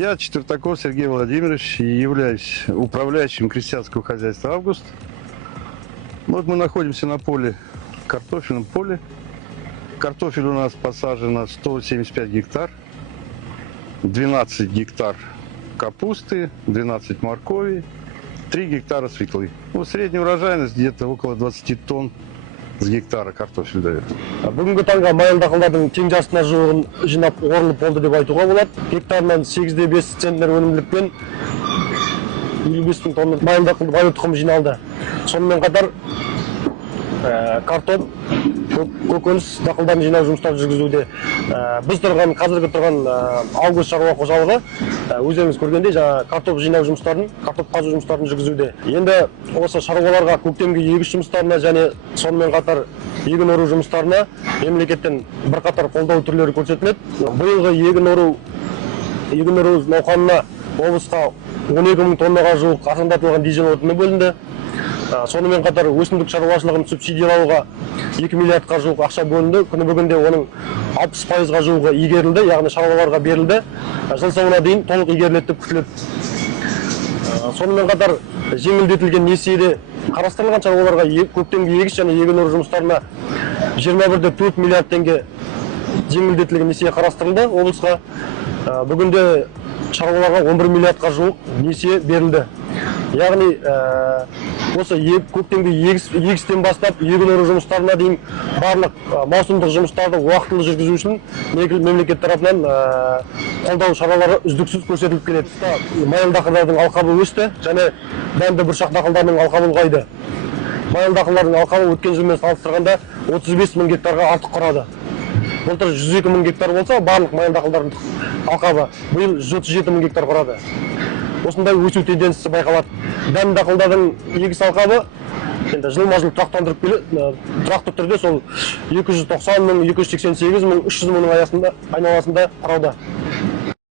Я Четвертаков Сергей Владимирович, являюсь управляющим крестьянского хозяйства «Август». Вот мы находимся на поле, картофельном поле. Картофель у нас посажено 175 гектар, 12 гектар капусты, 12 моркови, 3 гектара свеклы. Ну, средняя урожайность где-то около 20 тонн с гектара картофель дает. Бүгінгі таңға майыл дақылдардың тең жартысына жуығын жинап орылып болды деп айтуға болады. Гектарынан 8,5 центнер өнімділікпен 55 мың тонна майыл тұқым жиналды. Сонымен қатар картоп, көкөніс дақылдарын жинау жұмыстарын жүргізуде. Біз қазіргі тұрған Август шаруа қожалығы өздеріңіз көргендей картоп жинау жұмыстарын, картоп қазу жұмыстарын жүргізуде. Енді осы шаруаларға көктемгі егіс жұмыстарына және сонымен қатар егін ору жұмыстарына мемлекеттен бірқатар қолдау түрлері көрсетіледі. Биылғы егін ору науқанына облысқа 12 мың тоннаға жуық арзандатылған дизель отыны бөлінді. Сонымен қатар өсімдік шаруашылығын субсидиялауға 2 миллиардқа жуық ақша бөлінді. Күні бүгінде оның 60%-ға жуығы игерілді, яғни шаруаларға берілді. Жыл соңына дейін толық игеріледі деп күтіледі. Сонымен қатар жеңілдетілген несиеде қарастырылған шаруаларға көктемгі егіс және егін ору жұмыстарына 21,4 миллиард теңге жеңілдетілген несие қарастырылды облысқа. Бүгінде шаруаларға 11 миллиардқа жуық несие берілді. Яғни осы көктемгі егістен бастап егін ору жұмыстарына дейін барлық маусымдық жұмыстарды уақытылы жүргізу үшін мемлекет тарапынан қолдау шаралары үздіксіз көрсетіліп келеді. Майыл дақылдардың алқабы өсті және дәнді бұршақ дақылдарының алқабы ұлғайды. Майыл дақылдардың алқабы өткен жылмен салыстырғанда 35 мың гектарға артық құрады. Былтыр 102 мың гектар болса, барлық майыл дақылдардың алқабы биыл 137 мың гектар құрады. Осындай өсу тенденциясы байқалады. Дәнді дақылдардың егіс алқабы жылма-жыл тұрақты түрде сол 290 мың, 288 мың, 300 мыңның айналасында құрауда.